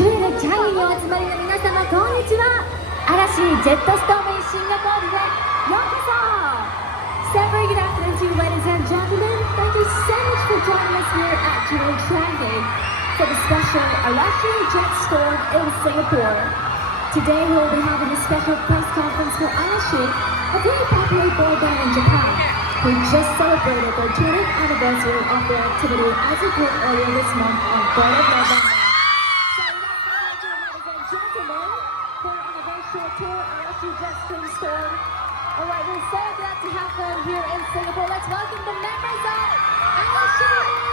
ジュエルチャイにお集まりの皆様、こんにちは。嵐ジェットストームシンガポールへようこそ。So very good afternoon to you, ladies and gentlemen. Thank you so much for joining us here at Jewel Changi for the special Arashi Jet Storm in Singapore. Today we will be having a special press conference for Arashi, a very popular boy band in Japan, who just celebrated their 20th anniversary of their activity as a group earlier this month on 3rd of November. So without further ado, ladies and gentlemen, for our anniversary tour, Arashi Jet Storm. Alright, we're so glad to have them here in Singapore. Let's welcome the members of Arashi!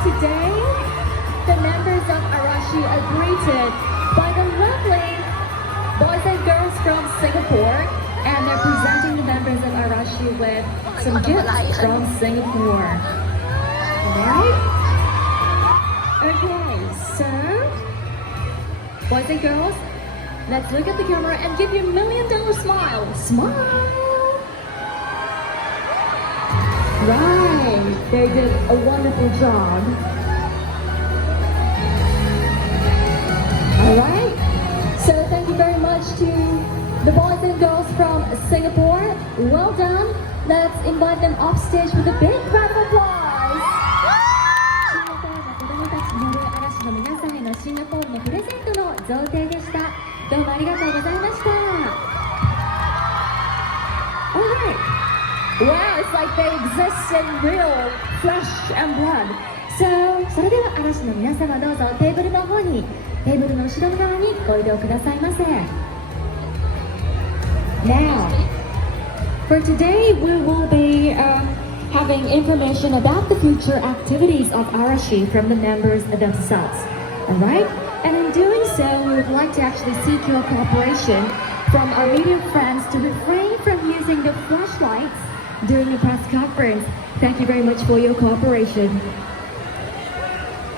Today, the members of Arashi are greeted by the lovely boys and girls from Singapore, and they're presenting the members of Arashi with some gifts from Singapore. Alright? Okay, so, boys and girls, let's look at the camera and give you $1 million smile. Smile! Right, they did a wonderful job. Alright, so thank you very much to the boys and girls from Singapore. Well done. Let's invite them off stage with a big round of applause. シンガポールの子供たちによる嵐の皆さんへのシンガポールのプレゼントの贈呈でした。どうもありがとうございました。Alright. Wow, it's like they exist in real flesh and blood. So, それでは嵐の皆様どうぞテーブルの方に、テーブルの後ろ側にご移動くださいませ。Now, for today we will be having information about the future activities of Arashi from the members themselves. Alright? And in doing so, we would like to actually seek your cooperation from our media friends to refrain from using the flashlights during the press conference. Thank you very much for your cooperation.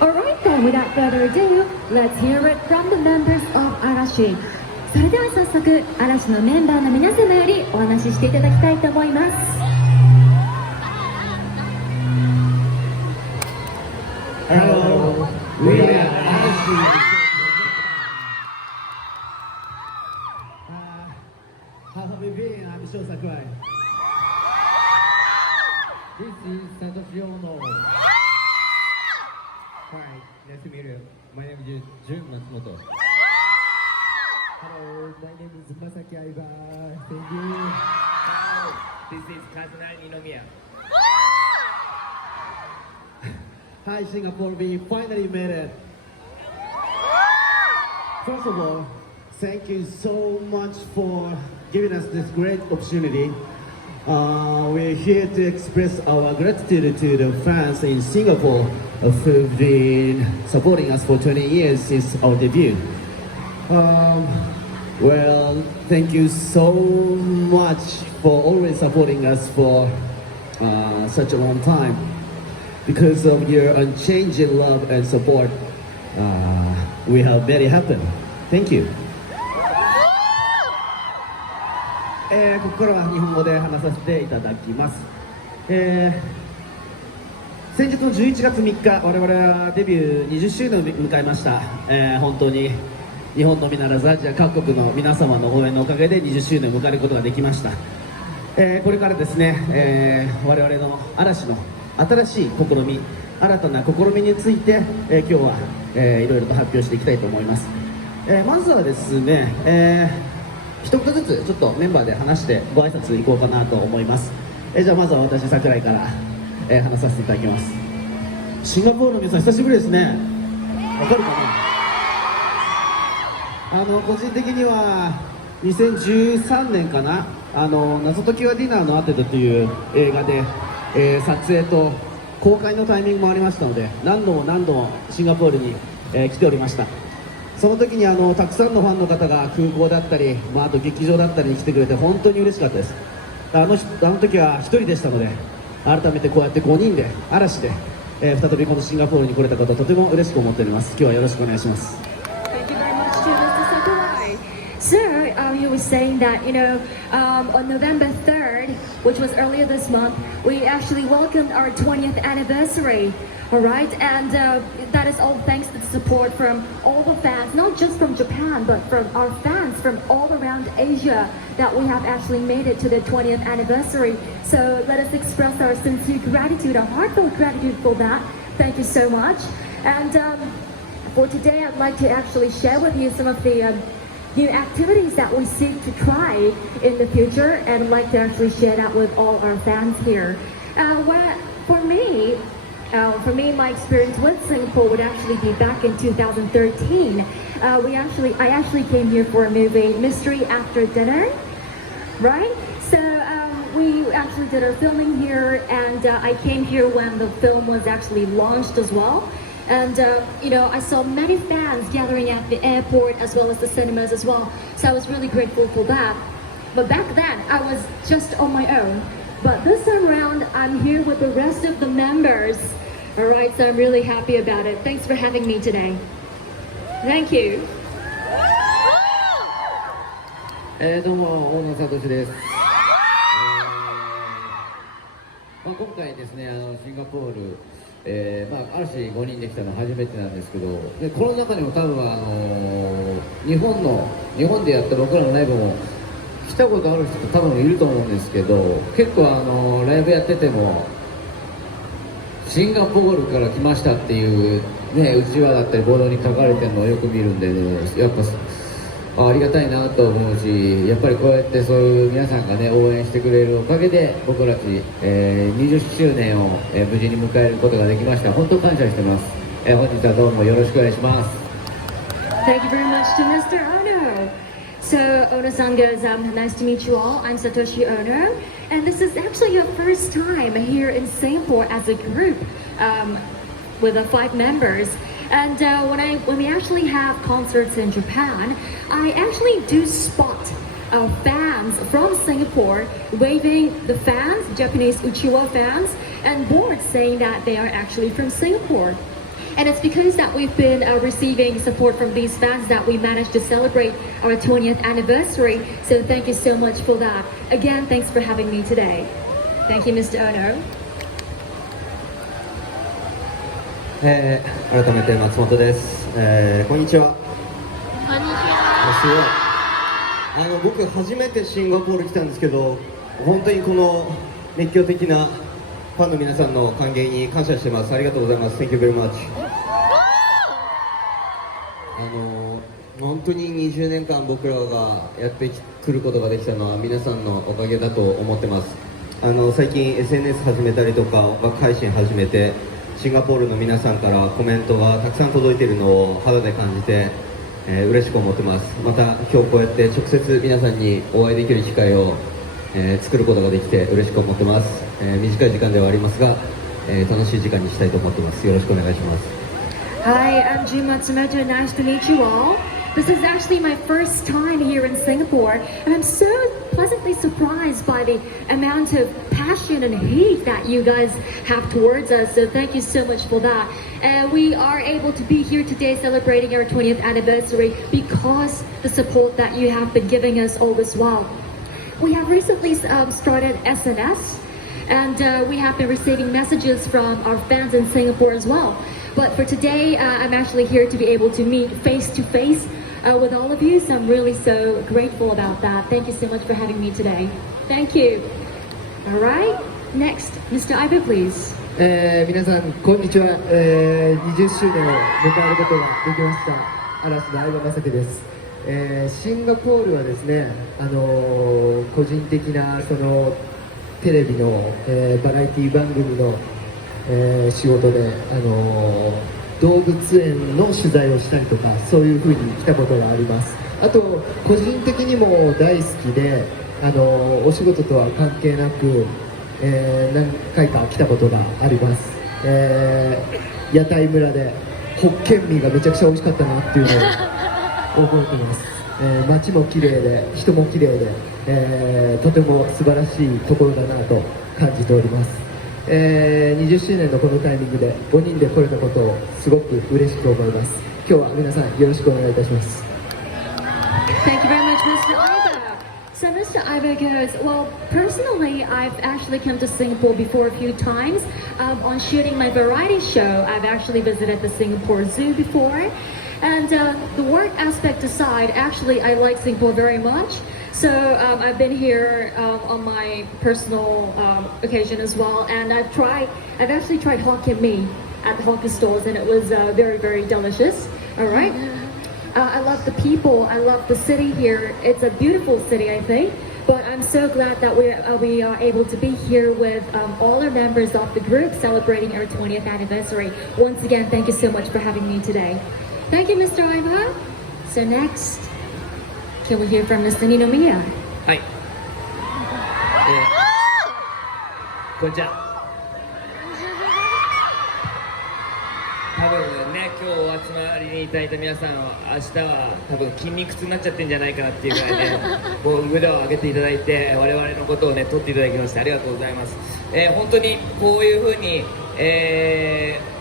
Alright then, without further ado, let's hear it from the members of Arashi. それでは早速、嵐のメンバーの皆様よりお話ししていただきたいと思います。Hello, we are Arashi. How have you been? I'm Sho Sakurai. This is Satoshi Ono. Hi, nice to meet you. My name is Jun Matsumoto. Hello, my name is Masaki Aiba. Thank you. Hi, this is Kazunai Ninomiya. Hi, Singapore. We finally made it. First of all, thank you so much for giving us this great opportunity. We're here to express our gratitude to the fans in Singapore who've been supporting us for 20 years since our debut. Well, thank you so much for always supporting us for such a long time. Because of your unchanging love and support, we have made it happen. Thank you. ここからは日本語で話させていただきます。先日の11月3日、我々はデビュー20周年を迎えました。本当に日本のみならずアジア各国の皆様の応援のおかげで20周年を迎えることができました。これからですね、我々の嵐の新しい試み、新たな試みについて、今日は、いろいろと発表していきたいと思います。まずはですね、一言ずつちょっとメンバーで話してご挨拶いこうかなと思います。じゃあまずは私桜井から、話させていただきます。シンガポールの皆さん久しぶりですね。わかるかな。個人的には2013年かな、謎解きはディナーのアテトという映画で、撮影と公開のタイミングもありましたので、何度もシンガポールに、来ておりました。その時にたくさんのファンの方が空港だったり、あと劇場だったりに来てくれて本当に嬉しかったです。あの時は一人でしたので、改めてこうやって5人で嵐で、再びこのシンガポールに来れたことをとても嬉しく思っております。今日はよろしくお願いします。 Thank you very much to Mr. Sakurai. Sir, you were saying that, on November 3rd, which was earlier this month, we actually welcomed our 20th anniversary. All right, and that is all thanks to the support from all the fans, not just from Japan, but from our fans from all around Asia, that we have actually made it to the 20th anniversary. So let us express our sincere gratitude, our heartfelt gratitude for that. Thank you so much. And for today, I'd like to actually share with you some of the new activities that we seek to try in the future, and I'd like to actually share that with all our fans here. For me, my experience with Singapore would actually be back in 2013. I actually came here for a movie, Mystery After Dinner, right? So we actually did our filming here, and I came here when the film was actually launched as well. And I saw many fans gathering at the airport as well as the cinemas as well. So I was really grateful for that. But back then, I was just on my own. But this time around, I'm here with the rest of the members. All right, so I'm really happy about it. Thanks for having me today. Thank you. どうも大野聡です。今回ですね、シンガポール、嵐5人できたのは初めてなんですけど、でこの中にも多分日本でやった僕らのライブも来たことある人多分いると思うんですけど、結構ライブやっててもシンガポールから来ましたっていうね、うちわだったりボードに書かれてるのをよく見るんでね、やっぱありがたいなと思うし、やっぱりこうやってそういう皆さんがね応援してくれるおかげで僕たち、20周年を、無事に迎えることができました。本当感謝してます。本日はどうもよろしくお願いします。 Thank you very much to Mr. Ono. So Ono-san goes, nice to meet you all. I'm Satoshi Ono, and this is actually your first time here in Singapore as a group with the 5 members. And when we actually have concerts in Japan, I actually do spot fans from Singapore waving the fans, Japanese Uchiwa fans, and boards saying that they are actually from Singapore. And it's because that we've been receiving support from these fans that we managed to celebrate our 20th anniversary. So thank you so much for that. Again, thanks for having me today. Thank you, Mr. Ono. 改めて松本です、こんにちは。こんにちは。すごい。僕初めてシンガポール来たんですけど、本当にこの熱狂的なファンの皆さんの歓迎に感謝してます。ありがとうございます。 Thank you very much。本当に20年間僕らがやってくることができたのは皆さんのおかげだと思ってます。最近 SNS 始めたりとか音楽配信始めて、シンガポールの皆さんからコメントがたくさん届いているのを肌で感じて、嬉しく思ってます。また今日こうやって直接皆さんにお会いできる機会を、作ることができて嬉しく思ってます。短い時間ではありますが、楽しい時間にしたいと思ってます。よろしくお願いします。 Hi, I'm Jun Matsumoto. Nice to meet you all. This is actually my first time here in Singapore, and I'm so pleasantly surprised by the amount of passion and hate that you guys have towards us. So thank you so much for that. We are able to be here today celebrating our 20th anniversary because the support that you have been giving us all this while. We have recently started SNS, and we have been receiving messages from our fans in Singapore as well. But for today, I'm actually here to be able to meet face to face with all of you, so I'm really so grateful about that. Thank you so much for having me today. Thank you. All right, next, Mr. Ivo, please. 皆さんこんにちは、20周年を迎えることができました嵐の相葉雅紀です、シンガポールはですね、個人的なそのテレビの、バラエティ番組の、仕事で、動物園の取材をしたりとかそういう風に来たことがあります。あと個人的にも大好きで、お仕事とは関係なく、何回か来たことがあります。屋台村でホッケンミーがめちゃくちゃ美味しかったなっていうのを覚えてます。街も綺麗で人も綺麗で、とても素晴らしいところだなと感じております。20周年のこのタイミングで5人で来れたことをすごく嬉しく思います。今日は皆さんよろしくお願いいたします。 Thank you very much, Mr. Iva. So Mr. Iva goes, well, personally, I've actually come to Singapore before a few times. On shooting my variety show, I've actually visited the Singapore Zoo before. And the work aspect aside, actually, I like Singapore very much. So I've been here on my personal occasion as well. And I've actually tried Hokkien mee at the Hokkien stores, and it was very, very delicious. All right. I love the people. I love the city here. It's a beautiful city, I think. But I'm so glad that we are able to be here with all our members of the group celebrating our 20th anniversary. Once again, thank you so much for having me today. Thank you, Mr. Iva. So next, can we hear from Mr. Ninomiya? はい、こんにちは。多分ね、今日お集まりにいただいた皆さんは明日は多分筋肉痛になっちゃってんじゃないかなっていうぐらいねもう腕を上げていただいて我々のことをね撮っていただきましてありがとうございます。本当にこういうふうに、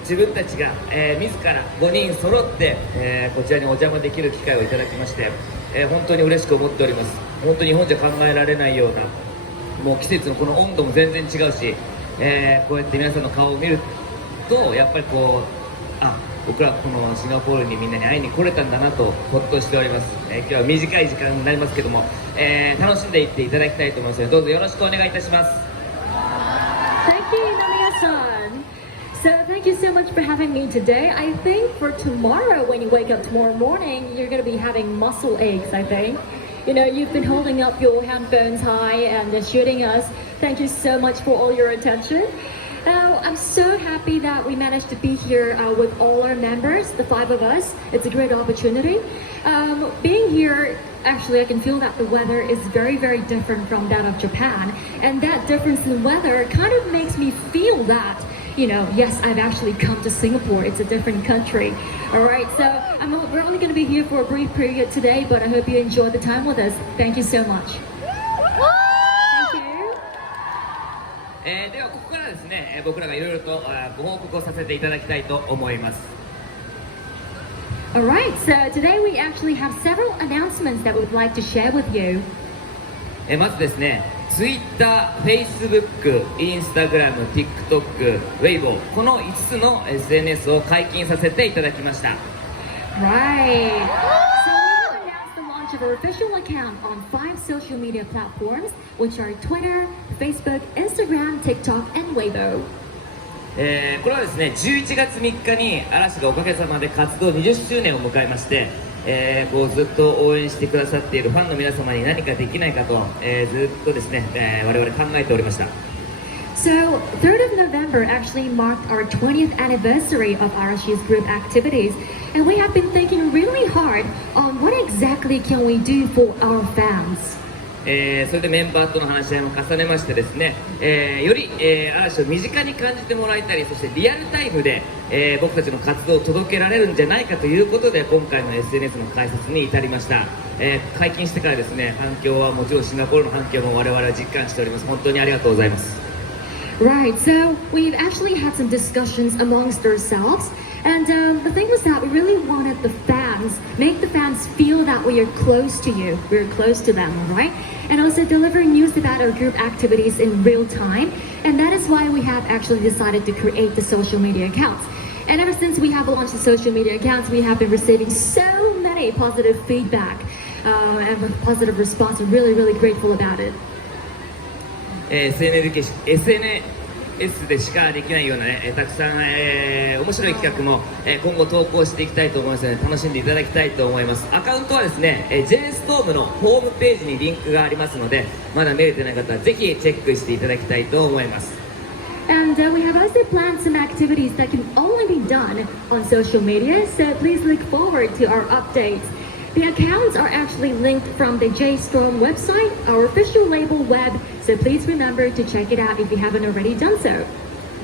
自分たちが、自ら5人揃って、こちらにお邪魔できる機会をいただきまして、本当に嬉しく思っております。本当に日本じゃ考えられないようなもう季節のこの温度も全然違うし、こうやって皆さんの顔を見るとやっぱりこう僕らこのシンガポールにみんなに会いに来れたんだなとほっとしております。今日は短い時間になりますけども、楽しんでいっていただきたいと思いますのでどうぞよろしくお願いいたします。 Thank you, Nomiya-san. So thank you so much for having me today. I think for tomorrow, when you wake up tomorrow morning, you're going to be having muscle aches, I think. You know, you've been holding up your handphones high and shooting us. Thank you so much for all your attention. I'm so happy that we managed to be here with all our members, the 5 of us. It's a great opportunity. Being here, actually I can feel that the weather is very, very different from that of Japan. And that difference in weather kind of makes me feel that, you know, yes, I've actually come to Singapore. It's a different country. All right, so we're only going to be here for a brief period today, but I hope you enjoy the time with us. Thank you so much. Thank you. ではここからですね、僕らがいろいろとご報告をさせていただきたいと思います。 Alright, so today we actually have several announcements that we would like to share with you. まずですね、Twitter、Facebook、Instagram、TikTok、Weibo この5つの SNS を解禁させていただきました。 Right. Of our official account on 5 social media platforms, which are Twitter, Facebook, Instagram, TikTok, and Weibo. これはですね、11月3日に嵐がおかげさまで活動20周年を迎えまして、こうずっと応援してくださっているファンの皆様に何かできないかと、ずっとですね、我々考えておりました。 So, 3rd of November actually marked our 20th anniversary of Arashi's group activities, and we have been thinking really hard on what exactly can we do for our fans. それでメンバーとの話し合いも重ねましてですね、より、嵐を身近に感じてもらえたり、そしてリアルタイムで、僕たちの活動を届けられるんじゃないかということで今回の SNS の開設に至りました。解禁してからですね、反響はもちろんシンガポールの反響も我々は実感しております。本当にありがとうございます。 Right, so we've actually had some discussions amongst ourselves, and the thing was that we really wanted make the fans feel that we are close to you, we're close to them, right? And also deliver news about our group activities in real time, and that is why we have actually decided to create the social media accounts. And ever since we have launched the social media accounts, we have been receiving so many positive feedback and positive response. I'm really, really grateful about it. SNS でしかできないようなね、たくさん、面白い企画も、今後投稿していきたいと思いますので楽しんでいただきたいと思います。アカウントはですね、JStorm のホームページにリンクがありますのでまだ見れてない方はぜひチェックしていただきたいと思います。 And we have also planned some activities that can only be done on social media, so please look forward to our updates. The accounts are actually linked from the JStorm website, our official label web, so please remember to check it out if you haven't already done so.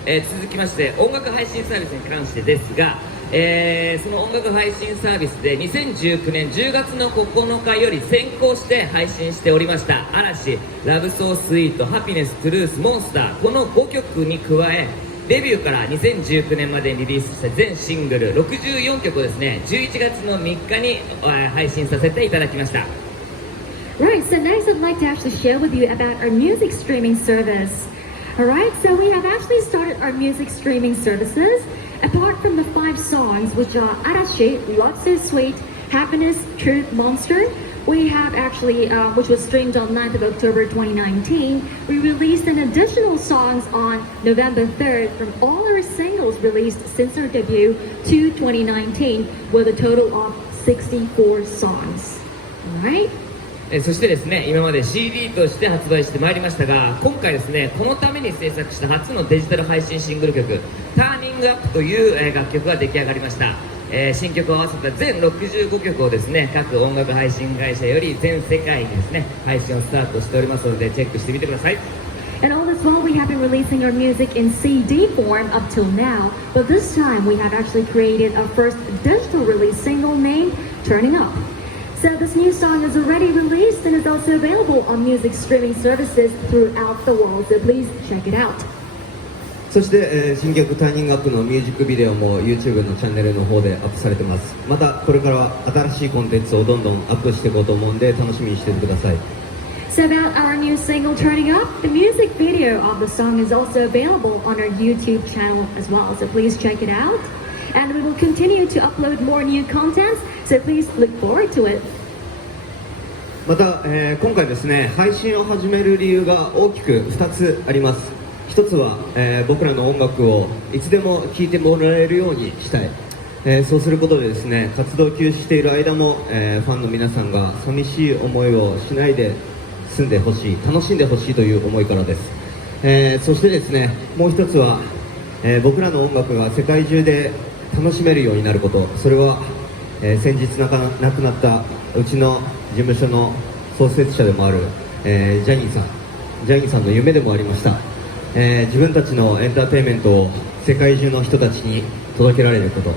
続きまして音楽配信サービスに関してですが、その音楽配信サービスで2019年10月の9日より先行して配信しておりました嵐、ラブソースイート、ハピネス、トゥルース、モンスター、この5曲に加えデビューから2019年までにリリースした全シングル64曲をですね、11月の3日に配信させていただきました。 Right, so next I'd like to actually share with you about our music streaming service. Alright, so we have actually started our music streaming services. Apart from the 5 songs, which are Arashi, Love So Sweet, Happiness, Truth, Monster, we have actually, which was streamed on 9th of October 2019, we released an additional songs on November 3rd from all our singles released since our debut to 2019, with a total of 64 songs. Alright? そしてですね、今まで CD として発売してまいりましたが、今回ですね、このために制作した初のデジタル配信シングル曲「ターニングアップという楽曲が出来上がりました。新曲を合わせた全65曲をですね、各音楽配信会社より全世界にですね、配信をスタートしておりますので、チェックしてみてください。 And all this while, we have been releasing our music in CD form up till now, but this time we have actually created our first digital release single named Turning Up. So this new song is already released and is also available on music streaming services throughout the world, so please check it out. そして、新曲「ターニングアップのミュージックビデオも YouTube のチャンネルの方でアップされてます。またこれからは新しいコンテンツをどんどんアップしていこうと思うんで楽しみにしていてください。 So about our new single Turning Up, the music video of the song is also available on our YouTube channel as well, so please check it out. And we will continue to upload more new contents, so please look forward to it. また、今回ですね、配信を始める理由が大きく2つあります。1つは、僕らの音楽をいつでも聴いてもらえるようにしたい、そうすることでですね、活動休止している間も、ファンの皆さんが寂しい思いをしないで済んでほしい、楽しんでほしいという思いからです。そしてですね、もう1つは、僕らの音楽が世界中で楽しめるようになること、それは、先日亡くなったうちの事務所の創設者でもある、ジャニーさんの夢でもありました。自分たちのエンターテインメントを世界中の人たちに届けられること、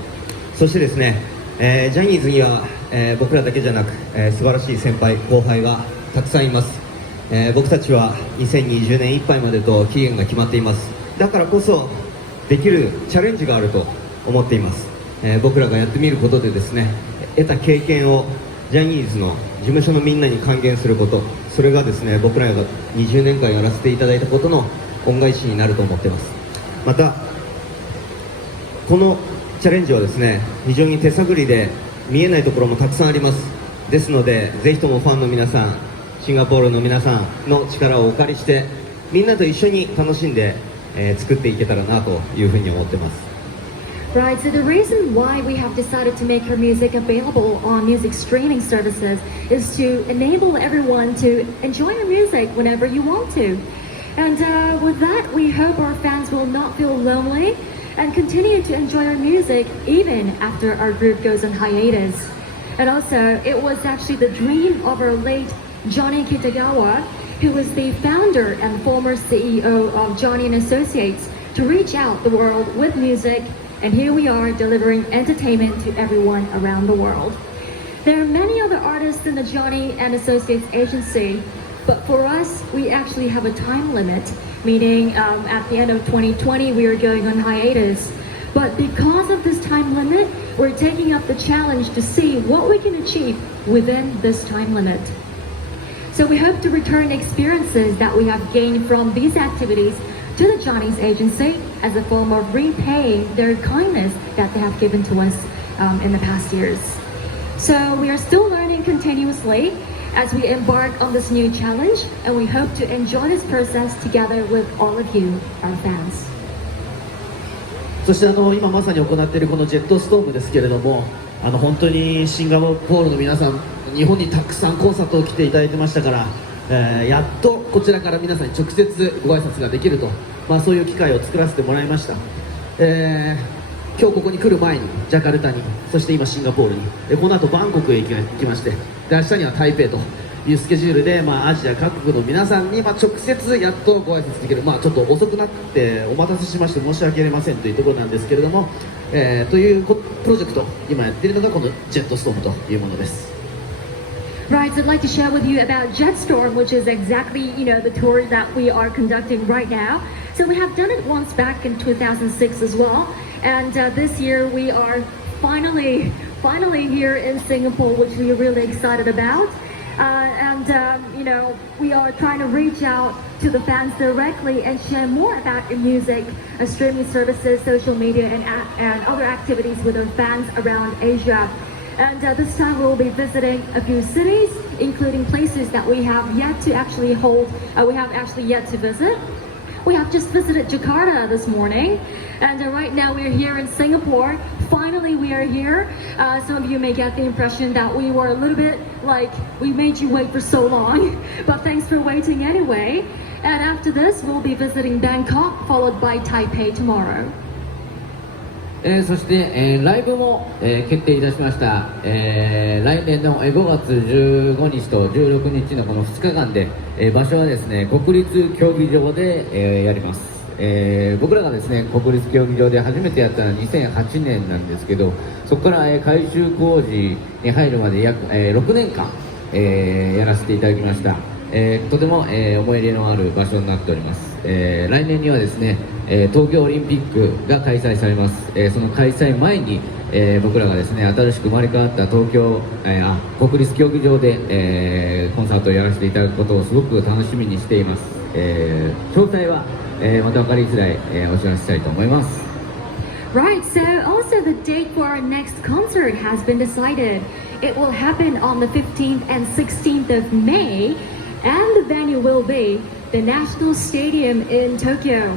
そしてですね、ジャニーズには、僕らだけじゃなく、素晴らしい先輩後輩がたくさんいます。僕たちは2020年いっぱいまでと期限が決まっています。だからこそできるチャレンジがあると思っています。僕らがやってみることでですね、得た経験をジャニーズの事務所のみんなに還元すること、それがですね、僕らが20年間やらせていただいたことの恩返しになると思っています。またこのチャレンジはですね、非常に手探りで見えないところもたくさんあります。ですのでぜひともファンの皆さん、シンガポールの皆さんの力をお借りしてみんなと一緒に楽しんで、作っていけたらなというふうに思ってます。 Right, so the reason why we have decided to make our music available on music streaming services is to enable everyone to enjoy our music whenever you want to. And with that, we hope our fans will not feel lonely and continue to enjoy our music even after our group goes on hiatus. And also, it was actually the dream of our late Johnny Kitagawa, who was the founder and former CEO of Johnny & Associates, to reach out the world with music. And here we are delivering entertainment to everyone around the world. There are many other artists in the Johnny and Associates agency, but for us, we actually have a time limit, meaning at the end of 2020, we are going on hiatus. But because of this time limit, we're taking up the challenge to see what we can achieve within this time limit. So we hope to return experiences that we have gained from these activities to the Johnny's agency as a form of repaying their kindness that they have given to us in the past years. So we are still learning continuously as we embark on this new challenge, and we hope to enjoy this process together with all of you, our fans. そして今まさに行っているこのジェットストームですけれども、本当にシンガポールの皆さん、日本にたくさんコンサートを来ていただいてましたから、やっとこちらから皆さんに直接ご挨拶ができると、そういう機会を作らせてもらいました。今日ここに来る前にジャカルタに、そして今シンガポールに、この後バンコクへ行きまして、で明日には台北というスケジュールで、アジア各国の皆さんに、直接やっとご挨拶できる、ちょっと遅くなってお待たせしまして申し訳ありませんというところなんですけれども、というプロジェクト今やっているのがこのジェットストームというものです。Right, so I'd like to share with you about Jetstorm, which is exactly, the tour that we are conducting right now. So we have done it once back in 2006 as well. And this year we are finally here in Singapore, which we are really excited about. We are trying to reach out to the fans directly and share more about your music, streaming services, social media, and other activities with our fans around Asia. And this time we'll be visiting a few cities, including places that we have yet to actually yet to visit. We have just visited Jakarta this morning, and right now we are here in Singapore. Finally, we are here. Some of you may get the impression that we were a little bit like we made you wait for so long, but thanks for waiting anyway. And after this, we'll be visiting Bangkok, followed by Taipei tomorrow. そして、ライブも、決定いたしました、来年の5月15日と16日のこの2日間で、場所はですね国立競技場で、やります、僕らがですね国立競技場で初めてやったのは2008年なんですけど、そこから、改修工事に入るまで約、6年間、やらせていただきました。とても、思い入れのある場所になっております。来年にはですね、東京オリンピックが開催されます。その開催前に、僕らがですね新しく生まれ変わった国立競技場で、コンサートをやらせていただくことをすごく楽しみにしています。詳細は、また分かりづらい、お知らせしたいと思います。Right, so also the date for our next concert has been decided. It will happen on the 15th and 16th of May, and the venue will be the National Stadium in Tokyo.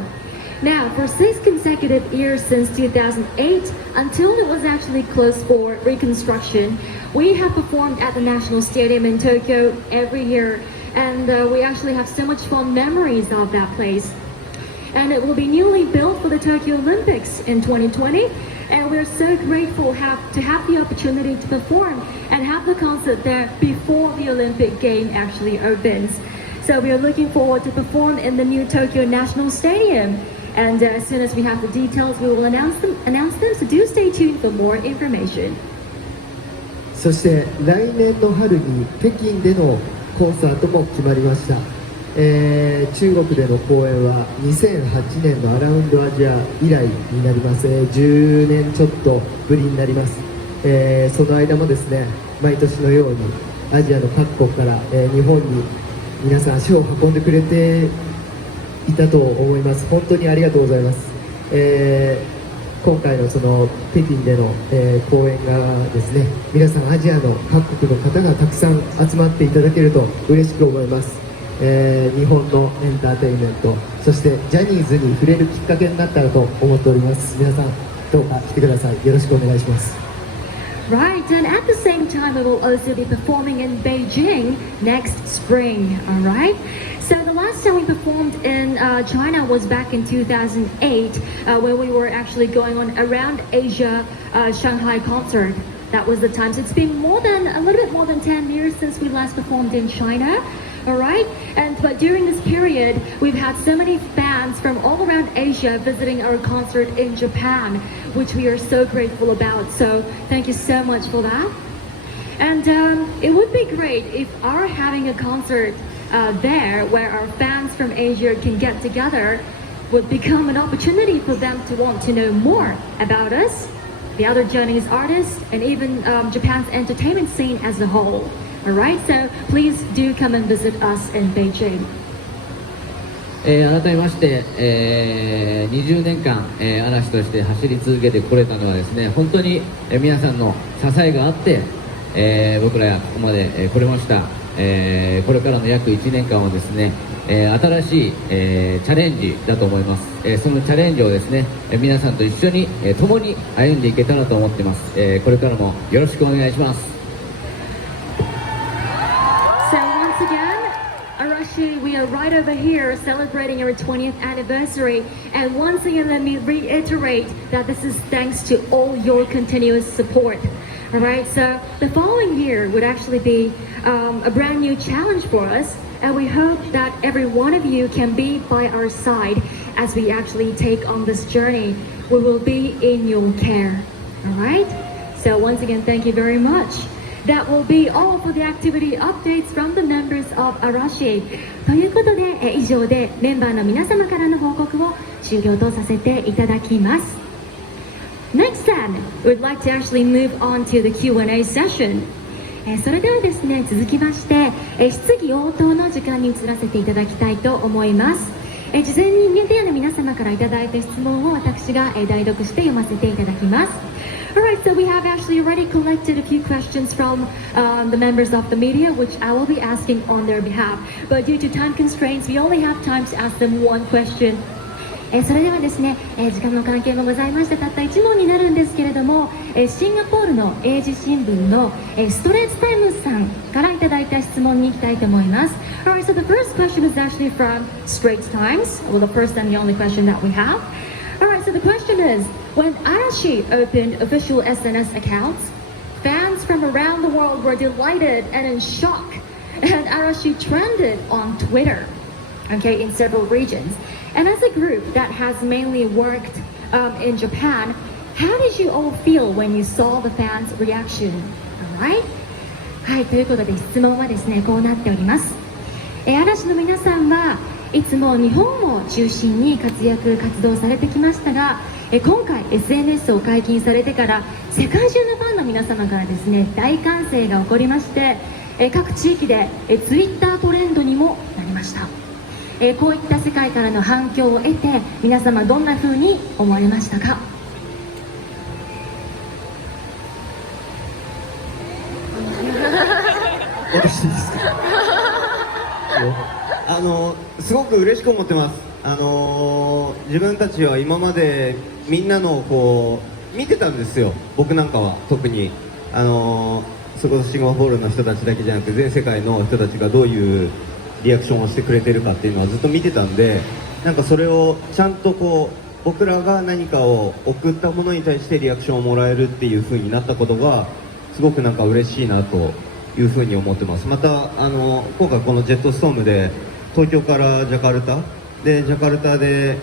Now, for 6 consecutive years since 2008, until it was actually closed for reconstruction, we have performed at the National Stadium in Tokyo every year, and we actually have so much fond memories of that place. And it will be newly built for the Tokyo Olympics in 2020, and we're so grateful to have the opportunity to perform and have the concert there before the Olympic game actually opens. So we are looking forward to perform in the new Tokyo National Stadium. And as soon as we have the details, we will announce them. So do stay tuned for more information. そして来年の春に北京でのコンサートも決まりました。中国での公演は2008年のアラウンドアジア以来になります。10年ちょっとぶりになります。その間もですね毎年のようにアジアの各国から、日本に皆さん足を運んでくれていたと思います。本当にありがとうございます。今回のその北京での、公演がですね皆さんアジアの各国の方がたくさん集まっていただけると嬉しく思います。日本のエンターテインメント、そしてジャニーズに触れるきっかけになったらと思っております。皆さんどうか来てください。よろしくお願いします。Right, and at the same time, we will also be performing in Beijing next spring. All right. So the last time we performed in China was back in 2008, where we were actually going on around Asia Shanghai concert. That was the time. So it's been a little bit more than 10 years since we last performed in China. All right, but during this period, we've had so many fans from all around Asia visiting our concert in Japan, which we are so grateful about. So thank you so much for that. And it would be great if our having a concert there, where our fans from Asia can get together, would become an opportunity for them to want to know more about us, the other Chinese artists, and even Japan's entertainment scene as a whole. Alright, so please do come and visit us in Beijing. 改めまして、20年間、嵐として走り続けてこれたのはですね本当に、皆さんの支えがあって、僕らここまで、来れました。これからの約1年間はですね、新しい、チャレンジだと思います。そのチャレンジをですね、皆さんと一緒に、共に歩んでいけたらと思ってます。これからもよろしくお願いします。So once again, Arashi, we are right over here celebrating our 20th anniversary. And once again, let me reiterate that this is thanks to all your continuous support. Alright, so the following year would actually be a brand new challenge for us, and we hope that every one of you can be by our side as we actually take on this journey. We will be in your care. Alright? So once again, thank you very much. That will be all for the activity updates from the members of Arashi. ということで、以上でメンバーの皆様からの報告を終了とさせていただきます。Next then, we'd like to actually move on to the Q&A session. それではですね、続きまして、質疑応答の時間に移らせていただきたいと思います。事前にメディアの皆様からいただいた質問を私が代読して読ませていただきます。Alright, so we have actually already collected a few questions from the members of the media, which I will be asking on their behalf. But due to time constraints, we only have time to ask them one question. それではですね、時間の関係もございましてたった1問になるんですけれども、シンガポールの英字新聞のストレートタイムズさんからいただいた質問に行きたいと思います。Alright, so the first question is actually from Straits Times, well the first and the only question that we have. Alright, so the question is, when Arashi opened official SNS accounts, fans from around the world were delighted and in shock, and Arashi trended on Twitter, okay, in several regions. And as a group that has mainly worked in Japan, how did you all feel when you saw the fans' reaction? Alright? はい、ということで質問はですね、こうなっております。嵐の皆さんはいつも日本を中心に活動されてきましたが、今回 SNS を解禁されてから世界中のファンの皆様からですね、大歓声が起こりまして、各地域で Twitter トレンドにもなりました。こういった世界からの反響を得て皆様どんな風に思われましたか？私ですか？すごく嬉しく思ってます。自分たちは今までみんなのこう見てたんですよ。僕なんかは特にそこシンガポールの人たちだけじゃなく全世界の人たちがどういうリアクションをしてくれてるかっていうのはずっと見てたんで、なんかそれをちゃんとこう僕らが何かを送ったものに対してリアクションをもらえるっていう風になったことがすごくなんか嬉しいなという風に思ってます。また今回このジェットストームで東京からジャカルタで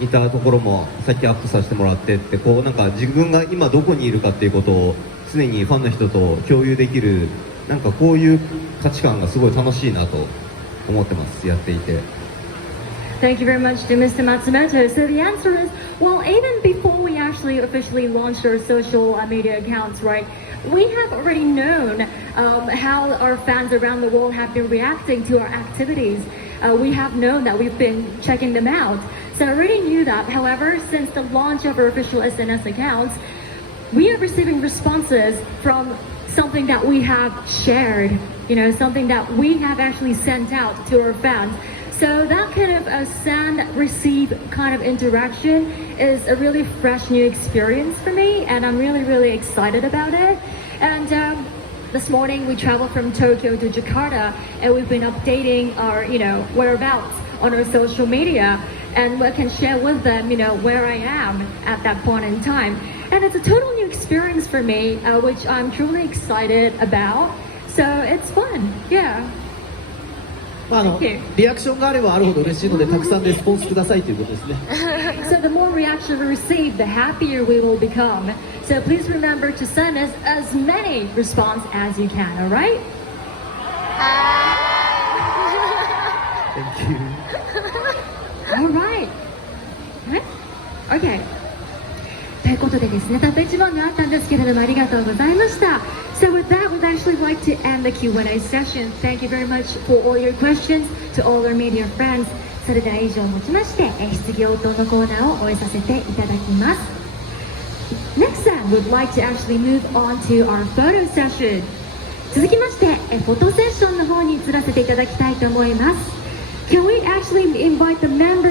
いたところもさっきアップさせてもらってってこうなんか自分が今どこにいるかっていうことを常にファンの人と共有できるなんかこういう価値観がすごい楽しいなと思ってますやっていて。Thank you very much to Mr. Matsumoto. So the answer is, well, even before we actually officially launched our social media accounts, right, we have already known how our fans around the world have been reacting to our activities. We have known that we've been checking them out. So I already knew that. However, since the launch of our official SNS accounts, we are receiving responses from something that we have shared, you know, something that we have actually sent out to our fans. So that kind of send-receive kind of interaction is a really fresh new experience for me, and I'm really excited about it. And this morning we traveled from Tokyo to Jakarta, and we've been updating our, you know, whereabouts on our social media, and we can share with them, you know, where I am at that point in time. And it's a total new experience for me, which I'm truly excited about. So it's fun, yeah. リアクションがあればあるほど嬉しいのでたくさんレスポンスくださいということですね。So the more reaction we receive, the happier we will become. So please remember to send us as many responses as you can, alright? Thank you. Alright. Okay. ということでですね、たった1問があったんですけれどもありがとうございました。So with that, we'd actually like to end the Q&A session. Thank you very much for all your questions to all our media friends. それでは以上をもちまして、質疑応答のコーナーを終えさせていただきます。Next time, we'd like to actually move on to our photo session. 続きまして、フォトセッションの方に移らせていただきたいと思います。Can we actually invite the members